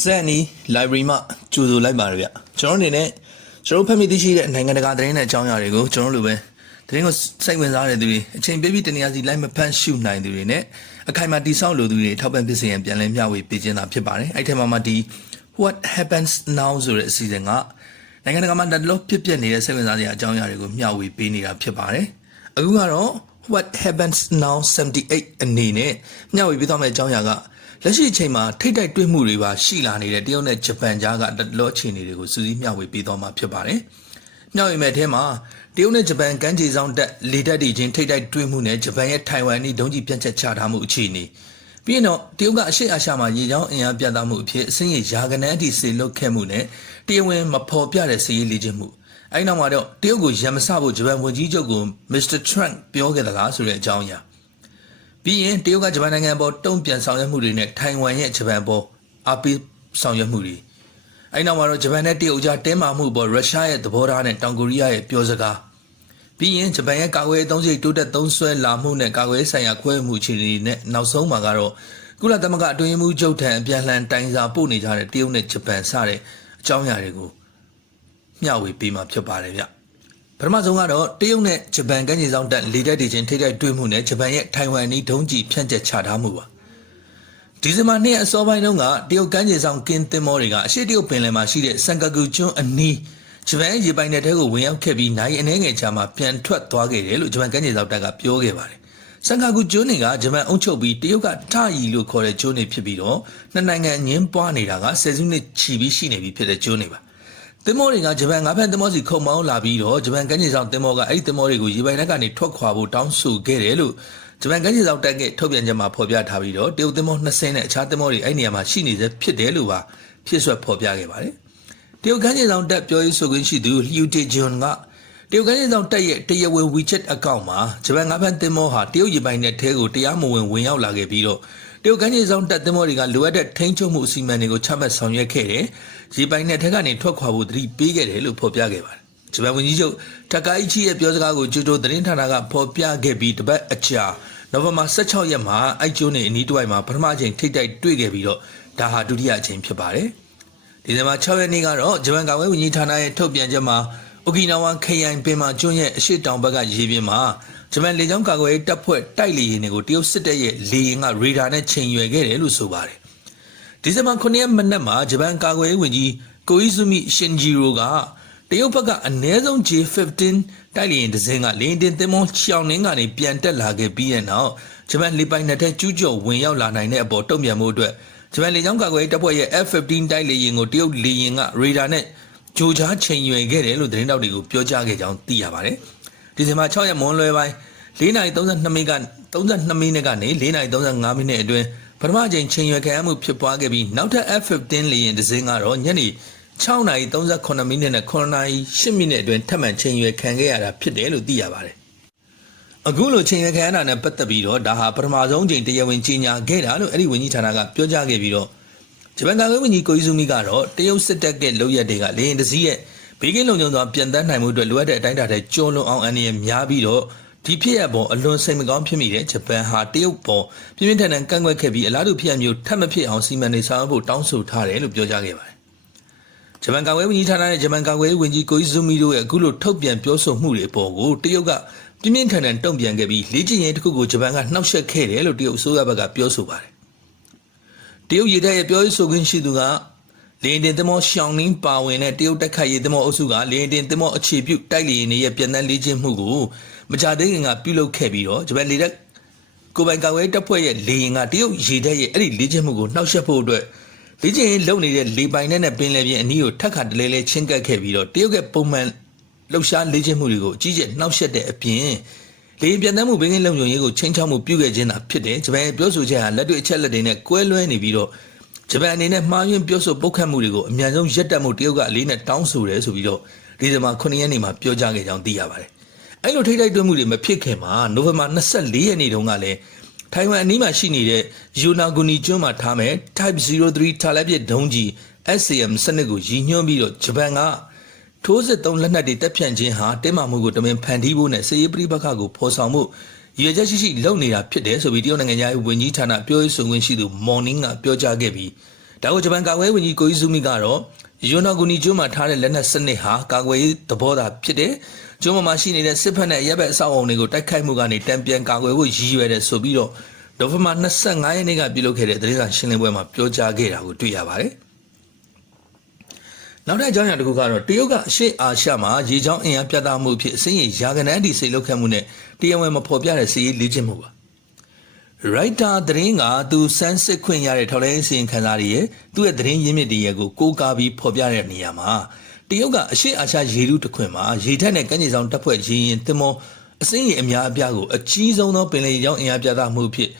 စက်နီ library မှာကြိုဆိုလိုက်ပါတယ်ဗျကျွန်တော်အနေနဲ့ကျွန်တော်ဖတ်မိသိရှိတဲ့နိုင်ငံတကာသတင်းနဲ့အကြောင်းအရာတွေကိုကျွန်တော်လိုပဲသတင်းကိုစိတ်ဝင်စားတဲ့သူတွေအချိန်ပေးပြီးတနည်းအားဖြင့်လိုက်မဖတ်ရှုနိုင်သူတွေနဲ့အခိုင်အမာတိဆောက်လိုသူတွေထောက်ပံ့ဖြစ်စေရန်ပြန်လည်မျှဝေပေးခြင်းသာဖြစ်ပါတယ်အဲ့ဒီမှာမှဒီ what happens now ဆိုတဲ့အစီအစဉ်ကနိုင်ငံတကာမှာတက်လို့ဖြစ်ပျက်နေတဲ့စိတ်ဝင်စားစရာအကြောင်းအရာတွေကိုမျှဝေပေးနေတာဖြစ်ပါတယ်အခုကတော့ what happens now 78အနေနဲ့မျှဝေပေးသွားမယ့်အကြောင်းအရာက လက်ရှိအချိန်မှာထိတ်တိုက်တွေ့မှုတွေပါရှိလာနေတဲ့တရုတ်နဲ့ဂျပန်ကြားကတက်လို့အခြေအနေတွေကိုစူးစီးမျှဝေပေးသွားမှာဖြစ်ပါတယ်။မျှဝေမဲ့အထဲမှာတရုတ်နဲ့ဂျပန်ကမ်းခြေဆောင်တက်လေတပ်တွေချင်းထိတ်တိုက်တွေ့မှုနဲ့ဂျပန်ရဲ့ထိုင်ဝမ်ဤဒုံးကျည်ပြန့်ချက်ချထားမှုအခြေအနေပြီးရင်တော့တရုတ်ကအရှေ့အာရှမှာရေချောင်းအင်အားပြသမှုအဖြစ်အစင်းရရာကနန်းအထိစေလွတ်ခဲ့မှုနဲ့တရားဝင်မဖော်ပြတဲ့စီးရေးလေ့ကျင့်မှုအဲဒီနောက်မှာတော့တရုတ်ကိုရံမစဖို့ဂျပန်ဝန်ကြီးချုပ်ကိုမစ္စတာထရန့်ပြောခဲ့သလားဆိုတဲ့အကြောင်းအရာ ပြီးရင်တရုတ်ကဂျပန်နိုင်ငံပေါ်တုံ့ပြန်ဆောင်ရွက်မှုတွေနဲ့ထိုင်ဝမ်ရဲ့ဂျပန်ပေါ်အပိဆောင်ရွက်မှုတွေအဲဒီနောက်မှာတော့ဂျပန်နဲ့တရုတ်ကြားတင်းမာမှုပေါ်ရုရှားရဲ့သဘောထားနဲ့တောင်ကိုရီးယားရဲ့ပြောစကားပြီးရင်ဂျပန်ရဲ့ကာကွယ်ရေးအသုံးစရိတ်တိုးတက်သုံးစွဲလာမှုနဲ့ကာကွယ်ရေးဆိုင်ရာခွဲမှုအခြေအနေနဲ့နောက်ဆုံးမှာကတော့ကုလသမဂ္ဂအတွင်းရေးမှူးချုပ်ထံအပြန်လှန်တိုင်စာပို့နေကြတဲ့တရုတ်နဲ့ဂျပန်စတဲ့အကြောင်းအရာတွေကိုမျှဝေပေးမှာဖြစ်ပါတယ်ဗျ ပထမဆုံးကတော့တရုတ်နဲ့ဂျပန်ကမ်းခြေဆောင်တက်လေတပ်တွေချင်းထိတိုက်တွေ့မှုနဲ့ဂျပန်ရဲ့ထိုင်ဝမ်နီးဒုံးကျည်ဖြန့်ကျက်ချထားမှုပါဒီဇင်ဘာနှစ်အစောပိုင်းတုန်းကတရုတ်ကမ်းခြေဆောင်ကင်းတင်မောတွေကအရှေ့တရုတ်ပင်လယ်မှာရှိတဲ့စန်ကာကူကျွန်းအနီးဂျပန်ရေပိုင်နယ်ထဲကိုဝင်ရောက်ခဲ့ပြီးနိုင်အနှဲငယ်ချာမှာပြန်ထွက်သွားခဲ့တယ်လို့ဂျပန်ကမ်းခြေဆောင်တပ်ကပြောခဲ့ပါတယ်စန်ကာကူကျွန်းတွေကဂျပန်အုပ်ချုပ်ပြီးတရုတ်ကထရီလို့ခေါ်တဲ့ကျွန်းတွေဖြစ်ပြီးတော့နှစ်နိုင်ငံငင်းပွားနေတာကဆယ်စုနှစ်ချီပြီးရှိနေပြီဖြစ်တဲ့ကျွန်းတွေပါ သင်္ဘောတွေကဂျပန်ငါးဖက်သင်္ဘောစီခုံမောင်းလာပြီးတော့ဂျပန်ကမ်းခြေဆောင်သင်္ဘောကအဲ့ဒီသင်္ဘောတွေကိုရေပိုင်နက်ကနေထွက်ခွာဖို့တောင်းဆိုခဲ့တယ်လို့ဂျပန်ကမ်းခြေဆောင်တပ်ကထုတ်ပြန်ချက်မှာဖော်ပြထားပြီးတော့တရုတ်သင်္ဘော20နဲ့အခြားသင်္ဘောတွေအဲ့ဒီနေရာမှာရှိနေစေဖြစ်တယ်လို့ပါဖြစ်ဆွက်ဖော်ပြခဲ့ပါတယ်တရုတ်ကမ်းခြေဆောင်တပ်ပြောရေးဆိုခွင့်ရှိသူလျူတေဂျွန်ကတရုတ်ကမ်းခြေဆောင်တပ်ရဲ့တရားဝင် WeChat အကောင့်မှာဂျပန်ငါးဖက်သင်္ဘောဟာတရုတ်ရေပိုင်နက်ထဲကိုတရားမဝင်ဝင်ရောက်လာခဲ့ပြီးတော့ တရုတ်ကမ်းခြေဆောင်တပ်သင်္ဘောတွေကလိုအပ်တဲ့ထိန်းချုပ်မှုအစီအမံတွေကိုချမှတ်ဆောင်ရွက်ခဲ့တယ်။ရေပိုင်နယ်ထက်ကနေထွက်ခွာဖို့တတိပေးခဲ့တယ်လို့ဖော်ပြခဲ့ပါတယ်။ဂျပန်ဝန်ကြီးချုပ်တကာအီချီရဲ့ပြောစကားကိုကျိုးကျိုးသတင်းဌာနကဖော်ပြခဲ့ပြီးတပတ်အကြာနိုဝင်ဘာ16ရက်မှာအိုက်ကျိုးနေအနီးတစ်ဝိုက်မှာပထမအချိန်ထိတ်တိုက်တွေ့ခဲ့ပြီးတော့ဒါဟာဒုတိယအချိန်ဖြစ်ပါတယ်။ဒီဇင်ဘာ6ရက်နေ့ကတော့ဂျပန်ကာကွယ်ဝန်ကြီးဌာနရဲ့ထုတ်ပြန်ချက်မှာအိုကီနာဝါခရိုင်ပင်မာကျွန်းရဲ့အရှိတောင်ဘက်ကရေပြင်မှာ ဂျပန်လေကြောင်းကာကွယ်ရေးတပ်ဖွဲ့တိုက်လေယာဉ်တွေကိုတရုတ်စစ်တပ်ရဲ့လေယာဉ်ကရေဒါနဲ့ချိန်ရွယ်ခဲ့တယ်လို့ဆိုပါတယ်။ဒီဇင်ဘာ9ရက်မနက်မှာဂျပန်ကာကွယ်ရေးဝန်ကြီးကိုအီဇူမီရှင်ဂျီရိုကတရုတ်ဘက်ကအနည်းဆုံး J15 တိုက်လေယာဉ်တစ်စင်းကလေယာဉ်တင်သင်္ဘောချောင်းနှင်းကနေပြန်တက်လာခဲ့ပြီးတဲ့နောက်ဂျပန်လေပိုင်နယ်ထဲကျူးကျော်ဝင်ရောက်လာနိုင်တဲ့အပေါ်တုံ့ပြန်မှုအတွက်ဂျပန်လေကြောင်းကာကွယ်ရေးတပ်ဖွဲ့ရဲ့ F15 တိုက်လေယာဉ်ကိုတရုတ်လေယာဉ်ကရေဒါနဲ့ဂျိုချားချိန်ရွယ်ခဲ့တယ်လို့သတင်းတောက်တွေကိုပြောကြားခဲ့ကြောင်းသိရပါတယ်။ ဒီဇင်ဘာ6ရက်မွန်းလွဲပိုင်း4:32မိနစ်က32မိနစ်ကနေ4:35မိနစ်အတွင်းပထမချိန်ချိန်ရွယ်ခံရမှုဖြစ်ပွားခဲ့ပြီးနောက်ထပ် F15 လေယာဉ်တစ်စင်းကတော့ညနေ6:38မိနစ်နဲ့9:08မိနစ်အတွင်းထပ်မံချိန်ရွယ်ခံခဲ့ရတာဖြစ်တယ်လို့သိရပါတယ်။အခုလိုချိန်ရွယ်ခံရတာနဲ့ပတ်သက်ပြီးတော့ဒါဟာပထမဆုံးချိန်တရားဝင်ကြီးညာခဲ့တာလို့အဲ့ဒီဝန်ကြီးဌာနကပြောကြားခဲ့ပြီးတော့ဂျပန်ကာကွယ်ဝန်ကြီးကိုအီဇူမီကတော့တရုတ်စစ်တပ်ကလုပ်ရက်တွေကလေရင်တစည်းရဲ့ ဘေးကင်းလုံခြုံစွာပြန်တန်းနိုင်မှုအတွက်လိုအပ်တဲ့အတိုင်းအတာတွေကျော်လွန်အောင်အန္တရာယ်များပြီးတော့ဒီဖြစ်ရပေါ်အလွန်စိတ်မကောင်းဖြစ်မိတဲ့ဂျပန်ဟာတရုတ်ပေါ်ပြင်းပြင်းထန်ထန်ကန့်ကွက်ခဲ့ပြီးအလားတူဖြစ်ရမျိုးထပ်မဖြစ်အောင်စီမံနေဆောင်ဖို့တောင်းဆိုထားတယ်လို့ပြောကြားခဲ့ပါတယ်။ဂျပန်ကာကွယ်ဝန်ကြီးဌာနနဲ့ဂျပန်ကာကွယ်ဝန်ကြီးကိုအီဇူမီတို့ရဲ့အခုလိုထုတ်ပြန်ပြောဆိုမှုတွေအပေါ်ကိုတရုတ်ကပြင်းပြင်းထန်ထန်တုံ့ပြန်ခဲ့ပြီးလေ့ကျင့်ရေးတစ်ခုကိုဂျပန်ကနှောက်ယှက်ခဲ့တယ်လို့တရုတ်အစိုးရဘက်ကပြောဆိုပါတယ်။တရုတ်ရတဲ့ရဲ့ပြောရေးဆိုခွင့်ရှိသူက လေရင်တင်သမောရှောင်းနင်းပါဝင်တဲ့တရုတ်တက်ခတ်ရေးသမောအုပ်စုကလေရင်တင်သမောအခြေပြုတိုက်လေရင်တွေရဲ့ပြည်တန်းလေ့ကျင့်မှုကိုမကြသေးခင်ကပြုလုပ်ခဲ့ပြီးတော့ဂျပန်လေတပ်ကိုပိုင်ကာဝဲတပ်ဖွဲ့ရဲ့လေရင်ကတရုတ်ရေတပ်ရဲ့အဲ့ဒီလေ့ကျင့်မှုကိုနှောက်ယှက်ဖို့အတွက်လေ့ကျင့်ရေးလုပ်နေတဲ့လေပိုင်နဲ့နဲ့ပင်လယ်ပြင်အနီးကိုထပ်ခါတလဲလဲချင်းကပ်ခဲ့ပြီးတော့တရုတ်ရဲ့ပုံမှန်လှုပ်ရှားလေ့ကျင့်မှုတွေကိုအကြီးကျယ်နှောက်ယှက်တဲ့အပြင်လေရင်ပြန်တမ်းမှုဘင်းကင်းလုံခြုံရေးကိုချင်းချောက်မှုပြုခဲ့ခြင်းသာဖြစ်တယ်ဂျပန်ရဲ့ပြောဆိုချက်ဟာလက်တွေ့အချက်လက်တွေနဲ့ကွဲလွဲနေပြီးတော့ ဂျပန်အနေနဲ့မှားယွင်းပြောဆိုပုတ်ခတ်မှုတွေကိုအများဆုံးရပ်တန့်မှုတရုတ်ကအလေးနဲ့တောင်းဆိုတယ်ဆိုပြီးတော့ဒီဇင်ဘာ9ရက်နေ့မှာပြောကြားခဲ့ကြောင်းသိရပါတယ်။အဲ့လိုထိထိုက်တွေ့မှုတွေမဖြစ်ခင်မှာနိုဝင်ဘာ24ရက်နေ့တုန်းကလည်းထိုင်ဝမ်အနီးမှာရှိနေတဲ့ယူနာဂူနီကျွန်းမှာထားမဲ့ Type 03ထားလက်ပြဒုံးကြီး SAM စနစ်ကိုရည်ညွှန်းပြီးတော့ဂျပန်ကထိုးစစ်သုံးလက်နက်တွေတက်ဖြန့်ခြင်းဟာတင်းမာမှုကိုတမင်ဖန်တီးဖို့နဲ့စစ်ရေးပဋိပက္ခကိုဖော်ဆောင်မှု ရည်ရွယ်ချက်ရှိရှိလုပ်နေတာဖြစ်တယ်ဆိုပြီးတရုတ်နိုင်ငံသားဝန်ကြီးဌာနပြောရေးဆိုခွင့်ရှိသူမော်နင်းကပြောကြားခဲ့ပြီးဒါကိုဂျပန်ကာကွယ်ရေးဝန်ကြီးကိုကြီးစုမီကတော့ယွန်နော်ဂူနီကျွန်းမှာထားတဲ့လက်နက်စနစ်ဟာကာကွယ်ရေးသဘောသာဖြစ်တဲ့ကျွန်းပေါ်မှာရှိနေတဲ့စစ်ဖက်နဲ့ရပ်ဘက်အဆောက်အအုံတွေကိုတိုက်ခိုက်မှုကနေတံပြန်ကာကွယ်ဖို့ရည်ရွယ်တဲ့ဆိုပြီးတော့ဒေါ်ဖမာ25ရက်နေ့ကပြုလုပ်ခဲ့တဲ့သတင်းစာရှင်းလင်းပွဲမှာပြောကြားခဲ့တာကိုတွေ့ရပါတယ် နောက်တဲ့အကြောင်းအရာတစ်ခုကတော့တရုတ်ကအရှေ့အာရှမှာရေချောင်းအင်အားပြသမှုအဖြစ်အစင်းရရာကန်အန်တီစိတ်လောက်ခတ်မှုနဲ့တရားဝင်မဖော်ပြတဲ့စီးရေးလေ့ကျင့်မှုပါ writer သတင်းကသူစမ်းစစ်ခွင့်ရတဲ့ထောက်လိုင်းစီရင်ခံစားရရဲ့သူ့ရဲ့သတင်းရင်းမြစ်တွေရဲ့ကိုကိုးကားပြီးဖော်ပြတဲ့နေရာမှာတရုတ်ကအရှေ့အာရှရေထုတစ်ခွင်မှာရေထက်နဲ့ကမ်းခြေဆောင်တပ်ဖွဲ့ရေရင်တင်မောအစင်းရေအများအပြားကိုအကြီးဆုံးသောပင်လယ်ရေကြောင်းအင်အားပြသမှုအဖြစ်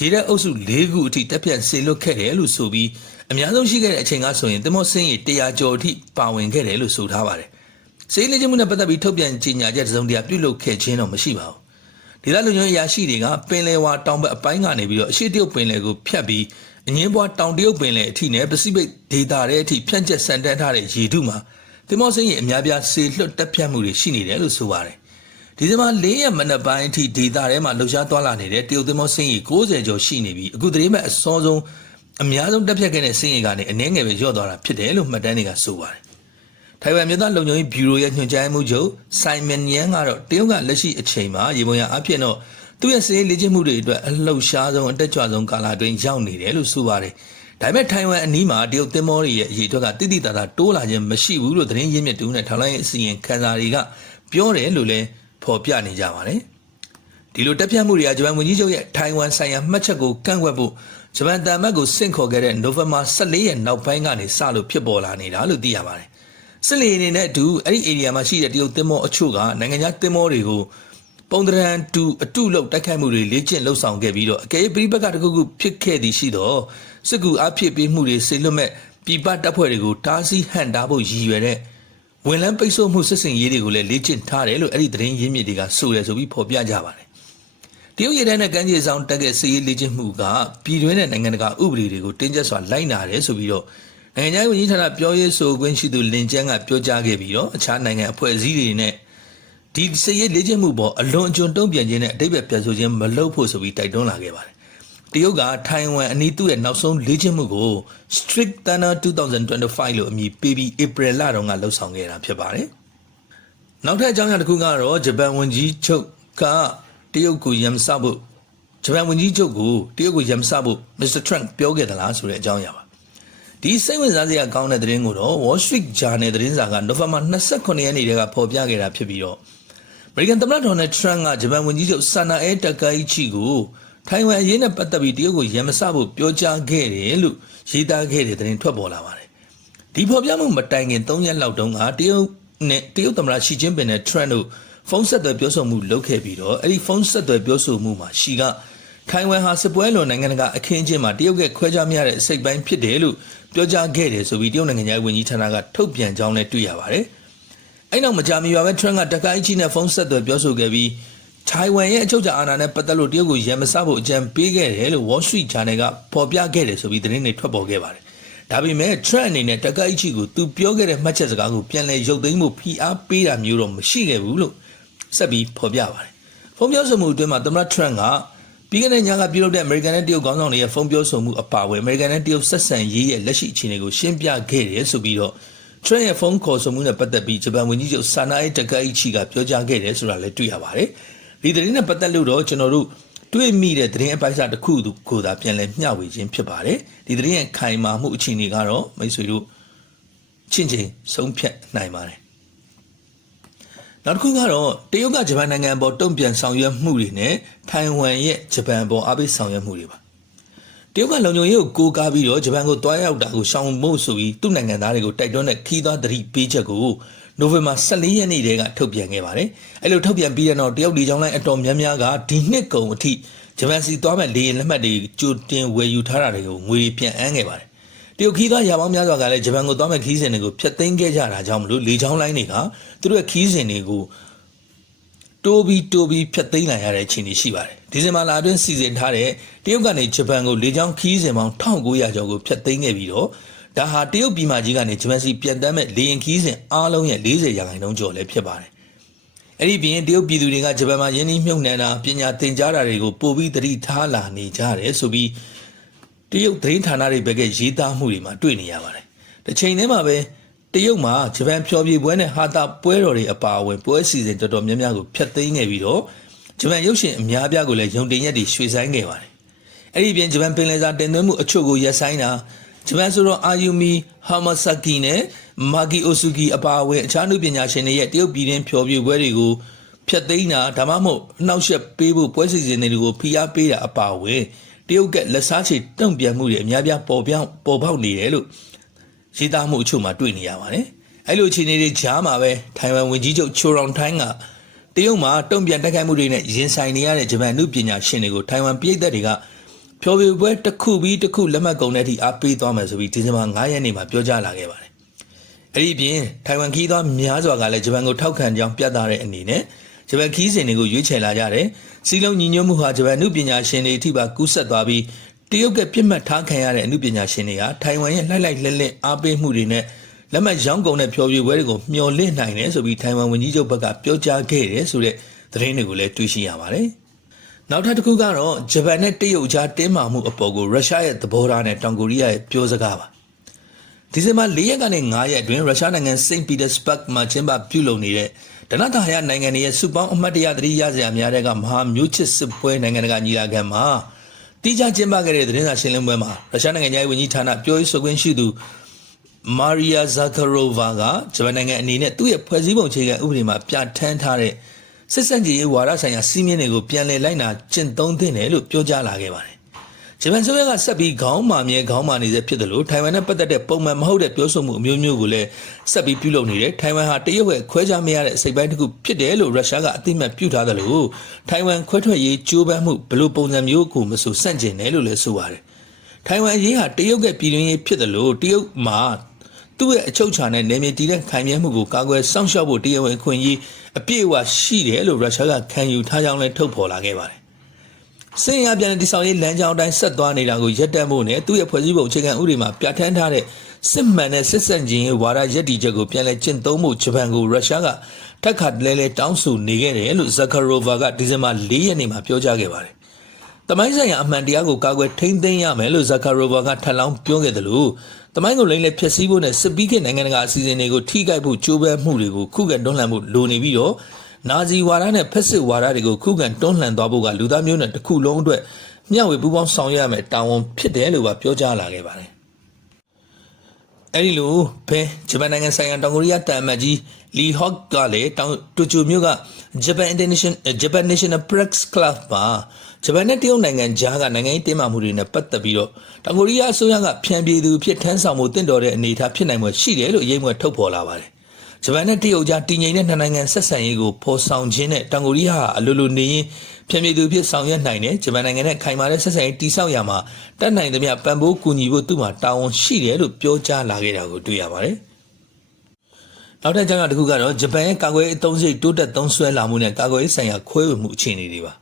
ရေတပ်အုပ်စု၄ခုအထိတပ်ဖြတ်ဆေလွတ်ခဲ့တယ်လို့ဆိုပြီး အများဆုံးရှိခဲ့တဲ့အချိန်ကဆိုရင်တင်မောစင်းရေ100ကျော်အထိပါဝင်ခဲ့တယ်လို့ဆိုထားပါတယ်။စေးလေးချင်းမှုနဲ့ပတ်သက်ပြီးထုတ်ပြန်ကြေညာချက်တစ်စုံတရာပြုလုပ်ခဲ့ခြင်းတော့မရှိပါဘူး။ဒေသလူမျိုးအရာရှိတွေကပင်လယ်ဝါတောင်ဘက်အပိုင်းကနေပြီးတော့အရှိတရုတ်ပင်လယ်ကိုဖြတ်ပြီးအငင်းပွားတောင်တရုတ်ပင်လယ်အထိနဲ့ပစိဖိတ်ဒေသရဲ့အထိဖြန့်ကျက်ဆန်တန်းထားတဲ့ရေထုမှာတင်မောစင်းရေအများပြားဆေလွတ်တက်ဖြတ်မှုတွေရှိနေတယ်လို့ဆိုပါတယ်။ဒီဇင်ဘာ၄ရက်မနက်ပိုင်းအထိဒေသထဲမှာလှုပ်ရှားသွားလာနေတဲ့တရုတ်တင်မောစင်းရေ60ကျော်ရှိနေပြီးအခုသတင်းမဲ့အစောဆုံး အများဆုံးတက်ဖြတ်ခဲ့တဲ့စင်းရေကနေအနည်းငယ်ပဲလျော့သွားတာဖြစ်တယ်လို့မှတ်တမ်းတွေကဆိုပါတယ်။ထိုင်ဝမ်မြို့သားလုံခြုံရေးဘျူရိုရဲ့ညွှန်ကြားမှုချုပ်ဆိုင်မန်ယန်ကတော့တရုတ်ကလက်ရှိအချိန်မှာရေပုံရအဖြစ်တော့သူ့ရဲ့စေးလေ့ကျင့်မှုတွေအတွက်အလှုပ်ရှားဆုံးအတက်ကြွဆုံးကာလအတွင်းရောက်နေတယ်လို့ဆိုပါတယ်။ဒါပေမဲ့ထိုင်ဝမ်အနီးမှာတရုတ်သင်္ဘောတွေရဲ့အရေးအတွက်ကတိတိတသာတိုးလာခြင်းမရှိဘူးလို့သတင်းရင်းမြစ်တူနဲ့ထောင်လိုင်းအစီရင်ခံစာတွေကပြောတယ်လို့လည်းဖော်ပြနေကြပါတယ်။ ဒီလိုတက်ပြတ်မှုတွေကဂျပန်ဝန်ကြီးချုပ်ရဲ့ထိုင်ဝမ်ဆိုင်ရာမှတ်ချက်ကိုကန့်ကွက်ဖို့ဂျပန်တမတ်ကိုစင့်ခေါ်ခဲ့တဲ့နိုဝင်ဘာ14ရက်နောက်ပိုင်းကနေစလို့ဖြစ်ပေါ်လာနေတာလို့သိရပါတယ်။စစ်လေအနေနဲ့အတူအဲ့ဒီ area မှာရှိတဲ့တရုတ်သင်္ဘောအချို့ကနိုင်ငံခြားသင်္ဘောတွေကိုပုံတရံတူအတုလောက်တိုက်ခိုက်မှုတွေလေ့ကျင့်လှုပ်ဆောင်ခဲ့ပြီးတော့အကယ်၍ပြိပက္ခတစ်ခုခုဖြစ်ခဲ့သည်ရှိတော့စစ်ကူအဖြစ်ပေးမှုတွေဆေလွတ်မဲ့ပြပတပ်ဖွဲ့တွေကိုတားဆီးဟန်တားဖို့ရည်ရွယ်တဲ့ဝန်လန်းပိတ်ဆို့မှုစစ်စင်ရေးတွေကိုလည်းလေ့ကျင့်ထားတယ်လို့အဲ့ဒီသတင်းရင်းမြစ်တွေကဆိုတယ်ဆိုပြီးဖော်ပြကြပါတယ် တရုတ်ရည်တန်းနဲ့ကမ်းခြေဆောင်တက်တဲ့စီးရေးလေ့ကျင့်မှုကပြည်တွင်းနဲ့နိုင်ငံတကာဥပဒေတွေကိုတင်းကျပ်စွာလိုက်နာတယ်ဆိုပြီးတော့နိုင်ငံခြားရေးဝန်ကြီးဌာနပြောရေးဆိုခွင့်ရှိသူလင်ကျန်းကပြောကြားခဲ့ပြီးတော့အခြားနိုင်ငံအဖွဲ့အစည်းတွေနဲ့ဒီစည်ရေးလေ့ကျင့်မှုပေါ်အလွန်အကျွံတုံ့ပြန်ခြင်းနဲ့အတိတ်ပဲပြန်ဆိုခြင်းမလုပ်ဖို့ဆိုပြီးတိုက်တွန်းလာခဲ့ပါတယ်။တရုတ်ကထိုင်ဝမ်အနီးသူ့ရဲ့နောက်ဆုံးလေ့ကျင့်မှုကို Strict Thunder 2025လို့အမည်ပေးပြီးဧပြီလတုန်းကလှုပ်ဆောင်ခဲ့တာဖြစ်ပါတယ်။နောက်ထပ်အကြောင်းအရာတစ်ခုကတော့ဂျပန်ဝန်ကြီးချုပ်က တရုတ်ကိုရန်စဖို့ဂျပန်ဝန်ကြီးချုပ်ကိုတရုတ်ကိုရန်စဖို့ Mr. Trump ပြောခဲ့သလားဆိုတဲ့အကြောင်းအရာပါ။ဒီစိတ်ဝင်စားစရာကောင်းတဲ့သတင်းကိုတော့ Wall Street Journal သတင်းစာကနိုဝင်ဘာ29ရက်နေ့တည်းကဖော်ပြခဲ့တာဖြစ်ပြီးတော့အမေရိကန်သမ္မတဒေါ်နယ်ထရန့်ကဂျပန်ဝန်ကြီးချုပ်ဆာနာအဲတကာအီချီကိုထိုင်ဝမ်အရေးနဲ့ပတ်သက်ပြီးတရုတ်ကိုရန်မစဖို့ပြောကြားခဲ့တယ်လို့ရေးသားခဲ့တဲ့သတင်းထွက်ပေါ်လာပါတယ်။ဒီဖော်ပြမှုမတိုင်ခင်3ရက်လောက်တုန်းကတရုတ်နဲ့တရုတ်သမ္မတရှီကျင်းပင်နဲ့ထရန့်တို့ ဖုန်းဆက်သွယ်ပြောဆိုမှုလုပ်ခဲ့ပြီးတော့အဲ့ဒီဖုန်းဆက်သွယ်ပြောဆိုမှုမှာရှီကထိုင်ဝမ်ဟာစစ်ပွဲလွန်နိုင်ငံကအခင်းချင်းမှာတရုတ်ကခွဲခြားမရတဲ့အစိတ်ပိုင်းဖြစ်တယ်လို့ပြောကြားခဲ့တယ်ဆိုပြီးတရုတ်နိုင်ငံရဲ့ဝန်ကြီးဌာနကထုတ်ပြန်ကြောင်းလည်းတွေ့ရပါတယ်။အဲ့နောက်မကြာမီပါပဲထရန့်ကတကိုင်းချီနဲ့ဖုန်းဆက်သွယ်ပြောဆိုခဲ့ပြီးထိုင်ဝမ်ရဲ့အချုပ်အခြာအာဏာနဲ့ပတ်သက်လို့တရုတ်ကိုရန်မစဖို့အကြံပေးခဲ့တယ်လို့ Wall Street Journal ကဖော်ပြခဲ့တယ်ဆိုပြီးသတင်းတွေထွက်ပေါ်ခဲ့ပါတယ်။ဒါပေမဲ့ Trump အနေနဲ့တကိုင်းချီကိုသူပြောခဲ့တဲ့မှတ်ချက်စကားကိုပြန်လည်ရုပ်သိမ်းဖို့ဖိအားပေးတာမျိုးတော့မရှိခဲ့ဘူးလို့ ဆက်ပြီးဖော်ပြပါတယ်။ဖုန်းပြောဆိုမှုအတွင်းမှာသမ္မတ Trump ကပြီးခဲ့တဲ့ညကပြုလုပ်တဲ့ American နဲ့တရုတ်ခေါင်းဆောင်တွေရဲ့ဖုန်းပြောဆိုမှုအပါအဝင် American နဲ့တရုတ်ဆက်ဆံရေးရဲ့လက်ရှိအခြေအနေကိုရှင်းပြခဲ့တယ်ဆိုပြီးတော့ထရန့်ရဲ့ဖုန်းခေါ်ဆိုမှုနဲ့ပတ်သက်ပြီးဂျပန်ဝန်ကြီးချုပ်ဆာနာအေတကအိချီကပြောကြားခဲ့တယ်ဆိုတာလည်းတွေ့ရပါတယ်။ဒီသတင်းနဲ့ပတ်သက်လို့တော့ကျွန်တော်တို့တွေ့မိတဲ့သတင်းအပိုင်းစားတစ်ခုကိုသာပြန်လည်မျှဝေခြင်းဖြစ်ပါတယ်။ဒီသတင်းရဲ့ခိုင်မာမှုအခြေအနေကတော့မိတ်ဆွေတို့ချင်းချင်းဆုံးဖြတ်နိုင်ပါတယ်။ နောက်တစ်ခုကတော့တရုတ်ကဂျပန်နိုင်ငံပေါ်တုံ့ပြန်ဆောင်ရွက်မှုတွေနဲ့ထိုင်ဝမ်ရဲ့ဂျပန်ပေါ်အားပေးဆောင်ရွက်မှုတွေပါတရုတ်ကလုံခြုံရေးကိုကိုးကားပြီးတော့ဂျပန်ကိုတွားရောက်တာကိုရှောင်ဖို့ဆိုပြီးသူ့နိုင်ငံသားတွေကိုတိုက်တွန်းတဲ့ခီးသားသတိပေးချက်ကိုနိုဝင်ဘာ14ရက်နေ့တည်းကထုတ်ပြန်ခဲ့ပါတယ်။အဲလိုထုတ်ပြန်ပြီးတဲ့နောက်တရုတ်ဒီကြောင်းလိုင်းအတော်များများကဒီနှစ်ကုန်အထိဂျပန်စီသွားမဲ့လေယာဉ်လက်မှတ်တွေကြိုတင်ဝယ်ယူထားတာတွေကိုငွေပြန်အမ်းခဲ့ပါတယ်။ တရုတ်ခီးသားရာပေါင်းများစွာကလည်းဂျပန်ကိုသွားမဲ့ခီးစဉ်တွေကိုဖျက်သိမ်းခဲ့ကြတာကြောင့်မလို့လေကြောင်းလိုင်းတွေကသူတို့ရဲ့ခီးစဉ်တွေကိုတိုးပြီးတိုးပြီးဖျက်သိမ်းနိုင်ရတဲ့အခြေအနေရှိပါတယ်ဒီဇင်ဘာလအတွင်းစီစဉ်ထားတဲ့တရုတ်ကနေဂျပန်ကိုလေကြောင်းခီးစဉ်ပေါင်း1900ကျော်ကိုဖျက်သိမ်းခဲ့ပြီးတော့ဒါဟာတရုတ်ပြည်မကြီးကနေဂျပန်စီပြန်တမ်းမဲ့လေယာဉ်ခီးစဉ်အားလုံးရဲ့40ရာခိုင်နှုန်းကျော်လည်းဖြစ်ပါတယ်အဲ့ဒီပြင်တရုတ်ပြည်သူတွေကဂျပန်မှာယင်းနှိမ့်မြုပ်နှံတာပညာသင်ကြားတာတွေကိုပို့ပြီးသတိထားလာနေကြတယ်ဆိုပြီး တတရုတ်သတင်းဌာနတွေဘက်ကရေးသားမှုတွေမှာတွေ့နေရပါတယ်။တစ်ချိန်တည်းမှာပဲတရုတ်မှာဂျပန်ဖျော်ဖြေပွဲနဲ့ဟာတာပွဲတော်တွေအပါအဝင်ပွဲအစီအစဉ်တော်တော်များများကိုဖျက်သိမ်းခဲ့ပြီးတော့ဂျပန်ရုပ်ရှင်အများအပြားကိုလည်းယုံတင်ရက်တွေရွှေ့ဆိုင်းခဲ့ပါတယ်။အဲ့ဒီပြင်ဂျပန်ပင်လယ်စာတင်သွင်းမှုအချို့ကိုရပ်ဆိုင်းတာဂျပန်ဆိုတော့အာယူမီဟာမဆာကီနဲ့မာဂီအိုဆူကီအပါအဝင်အခြားလူပညာရှင်တွေရဲ့တရုတ်ပြည်တွင်းဖျော်ဖြေပွဲတွေကိုဖျက်သိမ်းတာဒါမှမဟုတ်အနှောက်အယှက်ပေးဖို့ပွဲစီစဉ်တွေကိုဖိအားပေးတာအပါအဝင် တရုတ်ကလက်စားချေတုံ့ပြန်မှုတွေအများပြားပေါ်ပြောင်းပေါ်ပေါက်နေတယ်လို့ရေးသားမှုအချို့မှာတွေ့နေရပါတယ်။အဲ့လိုအခြေအနေတွေကြားမှာပဲထိုင်ဝမ်ဝန်ကြီးချုပ်ချိုရောင်ထိုင်းကတရုတ်မှာတုံ့ပြန်တိုက်ခိုက်မှုတွေနဲ့ရင်ဆိုင်နေရတဲ့ဂျပန်လူပညာရှင်တွေကိုထိုင်ဝမ်ပြည်သက်တွေကဖျော်ဖြေပွဲတစ်ခုပြီးတစ်ခုလက်မှတ်ကုန်တဲ့အထိအားပေးသွားမယ်ဆိုပြီးဒီဇင်ဘာ9ရက်နေ့မှာပြောကြားလာခဲ့ပါတယ်။အဲ့ဒီပြင်ထိုင်ဝမ်ခီးသွားများစွာကလည်းဂျပန်ကိုထောက်ခံကြောင်းပြသတဲ့အနေနဲ့ ဂျပန်ခီးစဉ်တွေကိုရွေးချယ်လာကြတယ်။စီလုံးညီညွတ်မှုဟာဂျပန်လူပညာရှင်တွေအထိပါကူးဆက်သွားပြီးတရုတ်ကပြစ်မှတ်ထားခံရတဲ့အမှုပညာရှင်တွေကထိုင်ဝမ်ရဲ့လှိုက်လိုက်လက်လက်အားပေးမှုတွေနဲ့လက်မှတ်ရောင်းကုန်တဲ့ဖျော်ဖြေပွဲတွေကိုမျှော်လင့်နိုင်တယ်ဆိုပြီးထိုင်ဝမ်ဝန်ကြီးချုပ်ဘက်ကပြောကြားခဲ့တယ်ဆိုတဲ့သတင်းတွေကိုလည်းတွေ့ရှိရပါတယ်။နောက်ထပ်တစ်ခုကတော့ဂျပန်နဲ့တရုတ်ကြားတင်းမာမှုအပေါ်ကိုရုရှားရဲ့သဘောထားနဲ့တောင်ကိုရီးယားရဲ့ပြောစကားပါ။ဒီဇင်ဘာ၄ရက်ကနေ9ရက်အတွင်းရုရှားနိုင်ငံစိန့်ပီတာစဘတ်မှာကျင်းပပြုလုပ်နေတဲ့ ဒနတာဟယနိုင်ငံရဲ့စုပေါင်းအမတ်တရသတိရစရာများတဲ့ကမဟာမျိုးချစ်စစ်ပွဲနိုင်ငံတကာညီလာခံမှာတိကျကျင်းပခဲ့တဲ့သတင်းစာရှင်းလင်းပွဲမှာရုရှားနိုင်ငံရဲ့ဝန်ကြီးဌာနပြောရေးဆိုခွင့်ရှိသူမာရီယာဇာခရိုဗာကဂျပန်နိုင်ငံအနေနဲ့သူ့ရဲ့ဖွဲ့စည်းပုံအခြေခံဥပဒေမှာပြဋ္ဌာန်းထားတဲ့စစ်စန့်ကြီးရေးဝါဒဆိုင်ရာစီးမြင်တွေကိုပြန်လည်လိုက်နာကျင့်သုံးသင့်တယ်လို့ပြောကြားလာခဲ့ပါတယ်။ ဂျပန်ဆိုရကဆက်ပြီးခေါင်းမာမြဲခေါင်းမာနေစေဖြစ်တယ်လို့ထိုင်ဝမ်နဲ့ပတ်သက်တဲ့ပုံမှန်မဟုတ်တဲ့ပြောဆိုမှုအမျိုးမျိုးကိုလည်းဆက်ပြီးပြုလုပ်နေတယ်။ထိုင်ဝမ်ဟာတရုတ်ရဲ့ခွဲခြားမရတဲ့စိတ်ပိုင်းတစ်ခုဖြစ်တယ်လို့ရုရှားကအသိမှတ်ပြုထားတယ်လို့ထိုင်ဝမ်ခွဲထွက်ရေးကြိုးပမ်းမှုဘယ်လိုပုံစံမျိုးကိုမဆိုစန့်ကျင်တယ်လို့လည်းဆိုပါတယ်။ထိုင်ဝမ်အရေးဟာတရုတ်ရဲ့ပြည်တွင်းရေးဖြစ်တယ်လို့တရုတ်မှာသူ့ရဲ့အချုပ်ချာနဲ့နေမြေတည်တဲ့ခိုင်မြဲမှုကိုကာကွယ်စောင့်ရှောက်ဖို့တရားဝင်ခွင့်ရေးအပြည့်အဝရှိတယ်လို့ရုရှားကခံယူထားကြောင်းလည်းထုတ်ဖော်လာခဲ့ပါတယ်။ စင်ရပြန်တဲ့တိဆောင်ရေးလမ်းကြောင်းအတိုင်းဆက်သွားနေတာကိုရပ်တန့်ဖို့နဲ့သူ့ရဲ့ဖွဲ့စည်းပုံအခြေခံဥပဒေမှာပြဋ္ဌာန်းထားတဲ့စစ်မှန်တဲ့စစ်စန့်ကျင်ရေးဝါဒရည်တည်ချက်ကိုပြန်လည်ကျင့်သုံးဖို့ဂျပန်ကိုရုရှားကထက်ခါတလဲလဲတောင်းဆိုနေခဲ့တယ်လို့ဇကာရိုဗာကဒီဇင်ဘာ၄ရက်နေ့မှာပြောကြားခဲ့ပါတယ်။တမိုင်းဆိုင်ရာအမှန်တရားကိုကာကွယ်ထိန်းသိမ်းရမယ်လို့ဇကာရိုဗာကထပ်လောင်းပြောခဲ့တယ်လို့တမိုင်းကိုလိမ့်လက်ဖျက်ဆီးဖို့နဲ့စစ်ပီးကနိုင်ငံတကာအစီအစဉ်တွေကိုထိခိုက်ဖို့ကြိုးပမ်းမှုတွေကိုခုခံတွန်းလှန်မှုလိုနေပြီးတော့ နာဇီဝါဒနဲ့ဖက်စစ်ဝါဒတွေကိုခုခံတွန်းလှန်သွားဖို့ကလူသားမျိုးနဲ့တစ်ခုလုံးအတွက်မျှဝေပူးပေါင်းဆောင်ရွက်ရမယ်တာဝန်ဖြစ်တယ်လို့ပါပြောကြားလာခဲ့ပါတယ်။အဲဒီလိုပဲဂျပန်နိုင်ငံဆိုင်ရာတောင်ကိုရီးယားတန်အမတ်ကြီးလီဟော့ကလည်းတောင်တိုကျိုမြို့ကဂျပန် International Japan National Press Club မှာဂျပန်နဲ့တရုတ်နိုင်ငံကြားကနိုင်ငံရေးတင်းမာမှုတွေနဲ့ပတ်သက်ပြီးတော့တောင်ကိုရီးယားအစိုးရကဖြန့်ပြေသူဖြစ်ထမ်းဆောင်မှုတင့်တော်တဲ့အနေအထားဖြစ်နိုင်မှုရှိတယ်လို့ရိပ်မွဲထုတ်ဖော်လာပါတယ်။ ဂျပန်နဲ့တရုတ်ကြားတည်ငြိမ်တဲ့နှစ်နိုင်ငံဆက်ဆံရေးကိုဖော်ဆောင်ခြင်းနဲ့တောင်ကိုရီးယားဟာအလိုလိုနေရင်ဖြန့်ပြေသူဖြစ်ဆောင်ရွက်နိုင်တယ်ဂျပန်နိုင်ငံနဲ့ခိုင်မာတဲ့ဆက်ဆံရေးတည်ဆောက်ရမှာတတ်နိုင်သမျှပံ့ပိုးကူညီဖို့သူ့မှာတာဝန်ရှိတယ်လို့ပြောကြားလာခဲ့တာကိုတွေ့ရပါတယ်။နောက်ထပ်ကြောင်းတစ်ခုကတော့ဂျပန်ရဲ့ကာကွယ်ရေးအသုံးစရိတ်တိုးတက်သုံးစွဲလာမှုနဲ့ကာကွယ်ရေးဆိုင်ရာခွဲဝေမှုအခြေအနေတွေပါ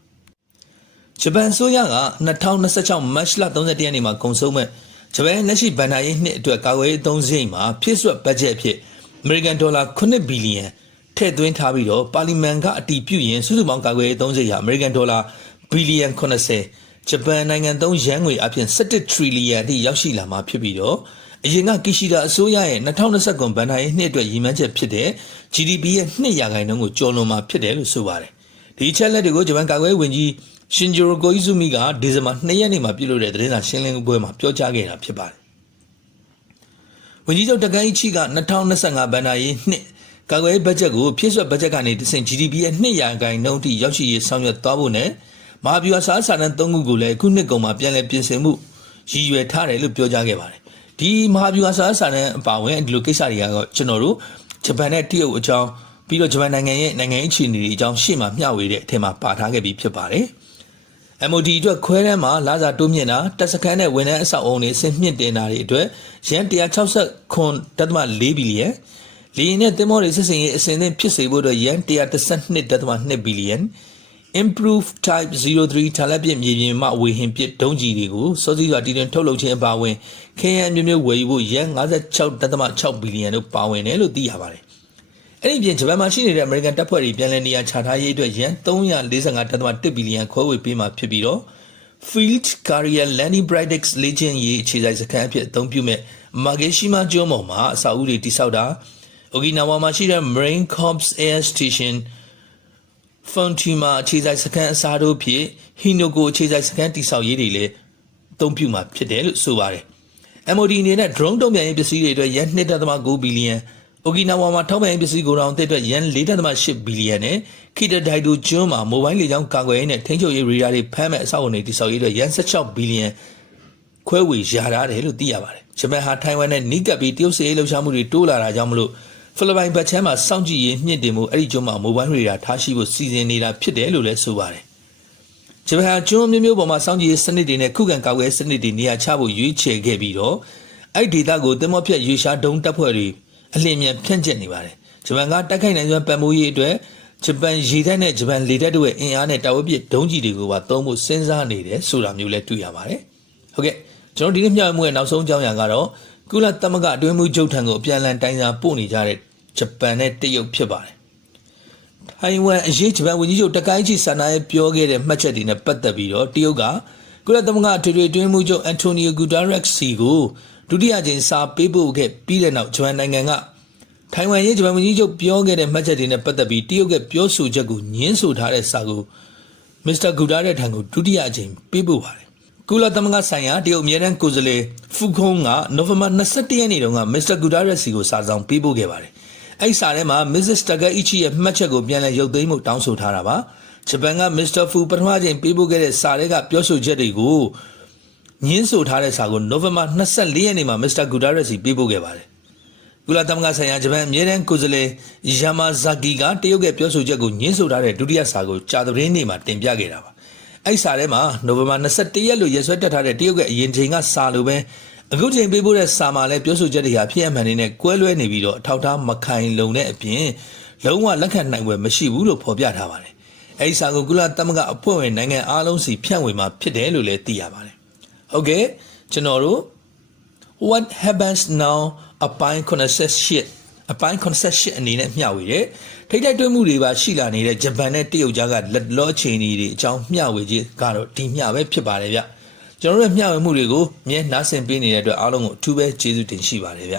ဂျပန်ဆိုရက2026မတ်လ31ရက်နေ့မှာကုန်ဆုံးမဲ့ဂျပန်လက်ရှိဘဏ္ဍာရေးနှစ်အတွက်ကာကွယ်ရေးအသုံးစရိတ်မှာဖြည့်ဆွတ်ဘတ်ဂျက်အဖြစ် အမေရိကန်ဒေါ်လာ9ဘီလီယံထည့်သွင်းထားပြီးတော့ပါလီမန်ကအတည်ပြုရင်စုစုပေါင်းကာကွယ်ရေးအသုံးစရိတ်ဟာအမေရိကန်ဒေါ်လာဘီလီယံ80ဂျပန်နိုင်ငံသုံးယန်းငွေအပြင်17ထရီလီယံအထိရောက်ရှိလာမှာဖြစ်ပြီးတော့အရင်ကကီရှီဒါအစိုးရရဲ့2020ခုဘဏ္ဍာရေးနှစ်အတွက်ရည်မှန်းချက်ဖြစ်တဲ့ GDP ရဲ့2ရာခိုင်နှုန်းကိုကျော်လွန်မှာဖြစ်တယ်လို့ဆိုပါတယ်ဒီချက်လက်တွေကိုဂျပန်ကာကွယ်ရေးဝန်ကြီးရှင်ဂျိုကိုအီဇူမီကဒီဇင်ဘာ2ရက်နေ့မှာပြုလုပ်တဲ့သတင်းစာရှင်းလင်းပွဲမှာပြောကြားခဲ့တာဖြစ်ပါတယ်။ ဝန်ကြီးချုပ်တကန်အီချီက2025ဘဏ္ဍာရေးနှစ်ကာကွယ်ရေးဘတ်ဂျက်ကိုဖြည့်ဆွတ်ဘတ်ဂျက်ကနေတဆင့် GDP ရဲ့2ရာခိုင်နှုန်းထိရောက်ရှိရေးဆောင်ရွက်သွားဖို့နဲ့မဟာဗျူဟာစာစာတမ်း၃ခုကိုလည်းအခုနှစ်ကုန်မှာပြန်လည်ပြင်ဆင်မှုရည်ရွယ်ထားတယ်လို့ပြောကြားခဲ့ပါတယ်။ဒီမဟာဗျူဟာစာစာတမ်းအပါအဝင်ဒီလိုကိစ္စတွေကတော့ကျွန်တော်တို့ဂျပန်နဲ့တရုတ်အကြောင်းပြီးတော့ဂျပန်နိုင်ငံရဲ့နိုင်ငံရေးအခြေအနေတွေအကြောင်းရှေ့မှာမျှဝေတဲ့အထက်မှာပါထားခဲ့ပြီးဖြစ်ပါတယ်။ MOD အတွက်ခွဲတန်းမှာလာစာတိုးမြင့်တာတက်စခန်းနဲ့ဝန်ထမ်းအဆောက်အုံတွေဆင့်မြင့်တင်တာတွေအတွက်ရန်169.4ဘီလီယံလီယင်နဲ့တင်မောတွေစစ်စင်ရေးအစဉ်သင့်ဖြစ်စေဖို့အတွက်ရန်112.2ဘီလီယံ improve type 03ထာလက်ပြမြေပြင်မှဝေဟင်ပစ်ဒုံးကြီးတွေကိုစောစီးစွာတည်တွင်ထုတ်လုပ်ခြင်းအပါအဝင်ခဲယမ်းမျိုးမျိုးဝယ်ယူဖို့ရန်56.6ဘီလီယံတို့ပါဝင်တယ်လို့သိရပါတယ် အဲ့ဒီပြင်ဂျပန်မှာရှိနေတဲ့အမေရိကန်တပ်ဖွဲ့တွေပြန်လည်နေရာချထားရေးအတွက်ရန်345.1ဘီလီယံခွဲဝေပေးမှာဖြစ်ပြီးတော့ Field Career Landing Brightex လေ့ကျင့်ရေးအခြေစိုက်စခန်းအဖြစ်အသုံးပြုမဲ့ Mageshima ကျွန်းပေါ်မှာအဆောက်အဦတွေတိစောက်တာ Okinawa မှာရှိတဲ့ Marine Corps Air Station Fontima အခြေစိုက်စခန်းအစားတို့ဖြင့် Hinoko အခြေစိုက်စခန်းတိစောက်ရေးတွေလည်းအသုံးပြုမှာဖြစ်တယ်လို့ဆိုပါတယ်။ MOD အနေနဲ့ drone တုံ့ပြန်ရေးပစ္စည်းတွေအတွက်ယန်2.9ဘီလီယံ Okinawa မှာထောက်ပံ့ရေးပစ္စည်းကိုတောင်အသစ်အတွက်ယန်4.8ဘီလီယံနဲ့ Kita Daido ကျွန်းမှာမိုဘိုင်းလေကြောင်းကာကွယ်ရေးနဲ့ထိန်းချုပ်ရေးရေဒါတွေဖမ်းမဲ့အဆောက်အအုံတွေတိစောက်ရေးအတွက်ယန်16ဘီလီယံခွဲဝေရထားတယ်လို့သိရပါတယ်။ဂျပန်ဟာထိုင်ဝမ်နဲ့နီးကပ်ပြီးတရုတ်စစ်ရေးလှုပ်ရှားမှုတွေတိုးလာတာကြောင့်မလို့ဖိလစ်ပိုင်ဘက်ချမ်းမှာစောင့်ကြည့်ရေးမြင့်တင်မှုအဲ့ဒီကျွန်းမှာမိုဘိုင်းရေဒါထားရှိဖို့စီစဉ်နေတာဖြစ်တယ်လို့လည်းဆိုပါတယ်။ဂျပန်ဟာကျွန်းမျိုးမျိုးပေါ်မှာစောင့်ကြည့်ရေးစနစ်တွေနဲ့ခုခံကာကွယ်ရေးစနစ်တွေနေရာချဖို့ရွေးချယ်ခဲ့ပြီးတော့အဲ့ဒီဒေသကိုတင်မောဖြတ်ရေရှားဒုံတပ်ဖွဲ့တွေ အလင်းမြန်ဖြန့်ကျက်နေပါတယ်။ဂျပန်ကတိုက်ခိုက်နိုင်စွမ်းပံ့ပိုးရေးအတွက်ဂျပန်ရေတပ်နဲ့ဂျပန်လေတပ်တို့ရဲ့အင်အားနဲ့တာဝတ်ပစ်ဒုံးကြီးတွေကိုပါသုံးဖို့စဉ်းစားနေတယ်ဆိုတာမျိုးလည်းတွေ့ရပါတယ်။ဟုတ်ကဲ့ကျွန်တော်ဒီနေ့မျှဝေမှုရဲ့နောက်ဆုံးအကြောင်းအရာကတော့ကုလသမဂ္ဂအတွင်းမှုချုပ်ထံကိုအပြန်အလှန်တိုင်းစာပို့နေကြတဲ့ဂျပန်နဲ့တရုတ်ဖြစ်ပါတယ်။ထိုင်ဝမ်အရေးဂျပန်ဝန်ကြီးချုပ်တကိုင်းချီဆန္ဒရဲ့ပြောခဲ့တဲ့မှတ်ချက်တွေနဲ့ပတ်သက်ပြီးတော့တရုတ်ကကုလသမဂ္ဂထွေထွေအတွင်းမှုချုပ်အန်တိုနီယိုဂူတာရက်စီကို ဒုတိယကြိမ်စာပေးပို့ခဲ့ပြီးတဲ့နောက်ဂျပန်နိုင်ငံကထိုင်ဝမ်ရေးဂျပန်ဝန်ကြီးချုပ်ပြောခဲ့တဲ့မှတ်ချက်တွေနဲ့ပတ်သက်ပြီးတရုတ်ကပြောဆိုချက်ကိုညှင်းဆိုထားတဲ့စာကိုမစ္စတာဂူတာရက်ထံကိုဒုတိယအကြိမ်ပေးပို့ပါတယ်။ကုလသမဂ္ဂဆိုင်ရာတရုတ်အမြဲတမ်းကိုယ်စားလှယ်ဖူခုံးကနိုဝင်ဘာ22ရက်နေ့တုန်းကမစ္စတာဂူတာရက်စီကိုစာဆောင်ပေးပို့ခဲ့ပါတယ်။အဲ့ဒီစာထဲမှာ Mrs. Takaichi ရဲ့မှတ်ချက်ကိုပြန်လည်ရုပ်သိမ်းမှုတောင်းဆိုထားတာပါ။ဂျပန်ကမစ္စတာဖူပထမအကြိမ်ပေးပို့ခဲ့တဲ့စာတွေကပြောဆိုချက်တွေကို ညှင်းဆိုထားတဲ့စာကိုနိုဝင်ဘာ24ရက်နေ့မှာမစ္စတာဂူတာရက်စီပေးပို့ခဲ့ပါတယ်။ကုလသမဂ္ဂဆိုင်ရာဂျပန်အမြဲတမ်းကိုယ်စားလှယ်ယာမာဇာကီကတရုတ်ရဲ့ပြောဆိုချက်ကိုညှင်းဆိုထားတဲ့ဒုတိယစာကိုကြာသပတေးနေ့မှာတင်ပြခဲ့တာပါ။အဲ့ဒီစာထဲမှာနိုဝင်ဘာ21ရက်လို့ရက်စွဲတက်ထားတဲ့တရုတ်ရဲ့အရင်ချိန်ကစာလိုပဲအခုချိန်ပေးပို့တဲ့စာမှာလည်းပြောဆိုချက်တွေဟာဖြစ်အမှန်တွေနဲ့ကွဲလွဲနေပြီးတော့အထောက်အထားမခိုင်လုံတဲ့အပြင်လုံးဝလက်ခံနိုင်ွယ်မရှိဘူးလို့ဖော်ပြထားပါတယ်။အဲဒီစာကိုကုလသမဂ္ဂအဖွဲ့ဝင်နိုင်ငံအားလုံးစီဖြန့်ဝေမှာဖြစ်တယ်လို့လည်းသိရပါတယ်။ ဟုတ်ကဲ့ကျွန်တော်တို့ what happens now အပိုင်း88အပိုင်း88အနေနဲ့မျှဝေတယ်ထိတ်တိုက်တွဲမှုတွေပါရှိလာနေတဲ့ဂျပန်နဲ့တရုတ်ကြားကလက်လော့ချိန်တွေအကြောင်းမျှဝေခြင်းကတော့ဒီမျှပဲဖြစ်ပါတယ်ဗျကျွန်တော်တို့ရဲ့မျှဝေမှုတွေကိုမြဲနားဆင်ပေးနေတဲ့အတွက်အားလုံးကိုအထူးပဲကျေးဇူးတင်ရှိပါတယ်ဗျ